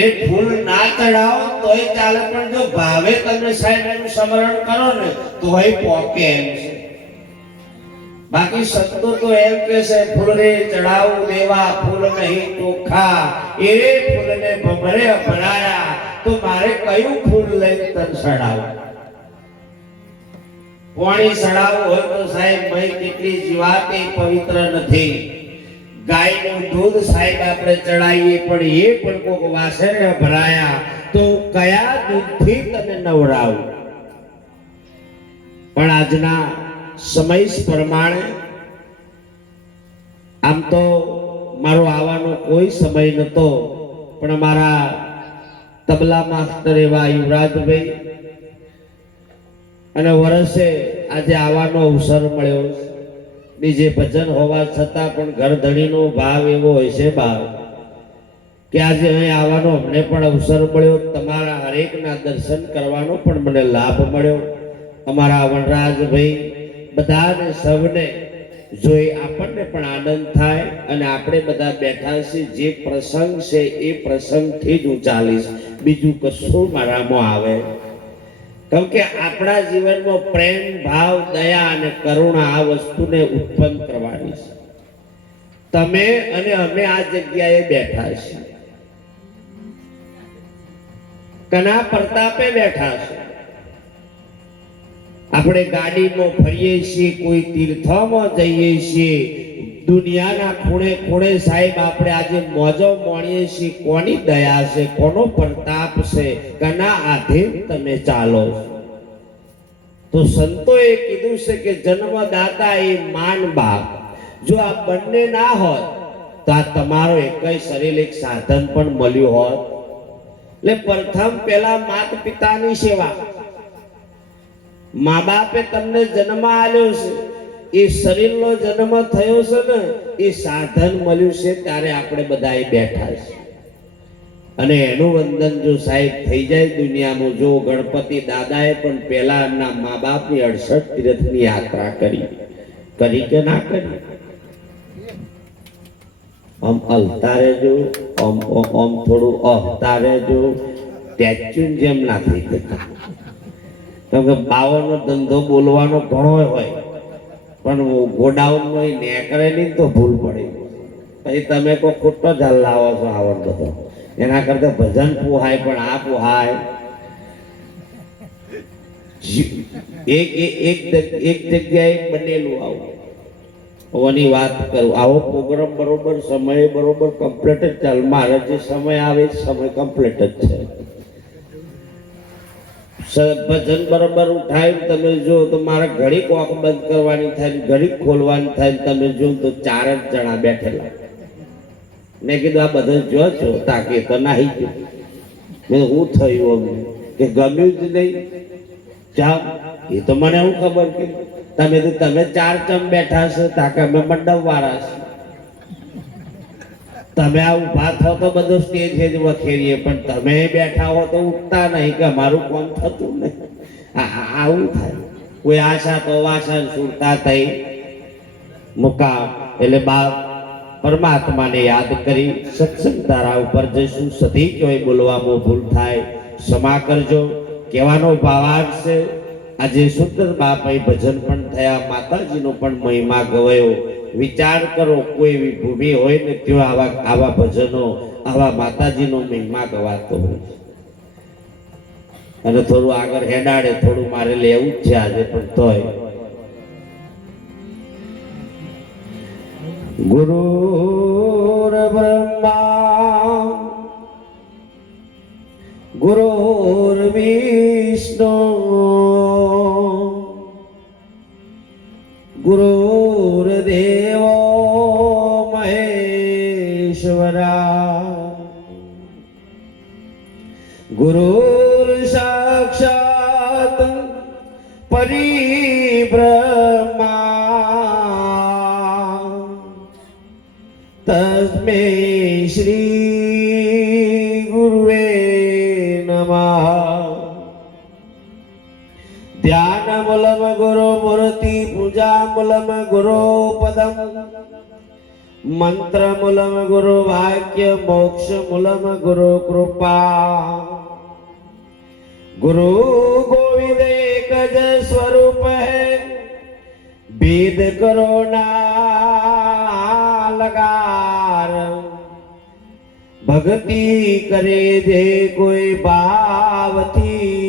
એ ફૂલ ના ચડાવો તોય ચાલે, પણ જો ભાવે તમે સાહેબ એનું સ્મરણ કરો ને તોય પોકે એમ છે. બાકી સંતો તો એમ કે છે ફૂલ રે ચડાવું દેવા ફૂલ નહીં ચોખા, એ ફૂલને ભમરે ભરાયા, તો મારે કયું ફૂલ લઈને તન ચડાવું? પાણી ચડાવવું હોય તો સાહેબ મય કેટલી જીવાત એ પવિત્ર નથી. ગાયનું દૂધ સાહેબ આપણે ચડાવીએ પણ એ પણ કોક વાસણે ભરાયા, તો કયા દૂધથી તમે નવરાવો? પણ આજના સમય પ્રમાણે આમ તો મારો આવવાનો કોઈ સમય નતો, પણ મારા તબલા માસ્ટર એવા યુવરાજભાઈ અને વર્ષે આજે આવવાનો અવસર મળ્યો. બીજે ભજન હોવા છતાં પણ ઘરધણીનો ભાવ એવો હોય છે ભાવ કે આજે અહીં આવવાનો અમને પણ અવસર મળ્યો, તમારા હરેકના દર્શન કરવાનો પણ મને લાભ મળ્યો. અમારા વનરાજભાઈ બધાને સૌને જોઈ આપણને પણ આનંદ થાય, અને આપણે બધા બેઠા છીએ. જે પ્રસંગ છે એ પ્રસંગથી જ હું ચાલીશ, બીજું કશું મારામાં આવે. કેમ કે આપણા જીવનમાં પ્રેમ ભાવ દયા અને કરુણા આ વસ્તુને ઉત્પન્ન કરવાની છે. તમે અને અમે આ જગ્યાએ બેઠા છીએ, કના પ્રતાપે બેઠા છે. આપણે ગાડીમાં ફરીએ છીએ, કોઈ તીર્થોમાં જઈએ છીએ, દુનિયાના ખૂણે ખૂણે સાહેબ આપણે આજે મોજો માણીએ છીએ. કોની દયા છે, કોનો પ્રતાપ છે, કના આધીન તમે ચાલો? તો સંતોએ કીધું છે કે જન્મદાતા એ માન બાપ. જો આ બંને ના હોત તો આ તમારો એકય શરીર એક સાધન પણ મળ્યું હોત. એટલે પ્રથમ પેલા માત પિતાની સેવા. મા બાપે તમને જન્મ આપ્યો છે, એ શરીરનો જન્મ થયો છે ને, એ સાધન મળ્યું છે, ત્યારે આપણે બધા બેઠા છે. અને એનું વંદન જો સાહેબ થઈ જાય દુનિયામાં, જો ગણપતિ દાદાએ પણ પહેલા એમના મા બાપની 68 તીર્થની યાત્રા કરી કે ના કરી? આમ હલતા રહેજો, આમ થોડું હલતા રહેજો, સ્ટેચ્યુ જેમ ના થઈ જતા. કેમ કે બાવાનો ધંધો બોલવાનો ઘણો હોય, પણ ગોડાઉનમાં નેકળે નહીં તો ભૂલ પડી. પછી તમે કોઈ ખોટો જ લાવો છો આવડ બધો. એના કરતા ભજન પોહાય, પણ આ પોહાય. એક જગ્યાએ બનેલું આવું ઓની વાત કરું. આવો પ્રોગ્રામ બરોબર સમય બરોબર કમ્પ્લીટ જ ચાલ. મારે જે સમય આવે સમય કમ્પ્લીટ જ છે. ભજન બરોબર ઉઠાય તમે જો તો મારે ઘડીક આંખ બંધ કરવાની થાય, ઘડીક ખોલવાની થાય. તમે જો તો 4 જ જણા બેઠેલા. મેં કીધું આ બધા જો છો તાકે તો નાહી ગયું. મેં હું થયું અમને કે ગમ્યું જ નહીં. જાઓ, એ તો મને એવું ખબર કે તમે 4 ચમ બેઠા છો, તાકે અમે મંડપ વાળા છે. તમે આ ઉભા થો તો બધું સ્ટેજ જ વખેરીએ, પણ તમે બેઠા હો તો ઉઠતા નહીં કે અમારું કામ થતું નહીં. આવું થાય. કોઈ આશા તો વાસણ સુરતા થઈ મુકામ. એટલે બાપ પરમાત્માને યાદ કરી સત્સંગ ધારા ઉપર જઈશું. સધી કોઈ બોલવામાં ભૂલ થાય ક્ષમા કરજો. કહેવાનો ભાવાર્થ છે, આજે સુંદર બાપાઈ ભજન પણ થયા, માતાજીનો પણ મહિમા ગવાયો. વિચાર કરો, કોઈ એવી ભૂમિ હોય ને ત્યાં આવા ભજનો, આવા માતાજીનો મહિમા ગવાતો હોય. અને થોડું આગળ હેડાડે, થોડું મારે લેવું જ છે આજે, પણ તોય ગુરુર બ્રહ્મા ગુરુર વિષ્ણુ ગુરુર્દેવો મહેશ્વરા ગુરુર સાક્ષાત પરિબ્રહ્મા તસ્મૈ શ્રી ગુરુવે નમઃ. ધ્યાનમૂલમ ગુરુ મૂર્તિ પૂજામૂલમ ગુરુ પદમ મંત્ર મૂલમ ગુરુ વાક્ય મોક્ષ મૂલમ ગુરુ કૃપા गुरु गोविंद एक ज स्वरूप है भेद करो ना लगार भक्ति करे जे कोई भाव थी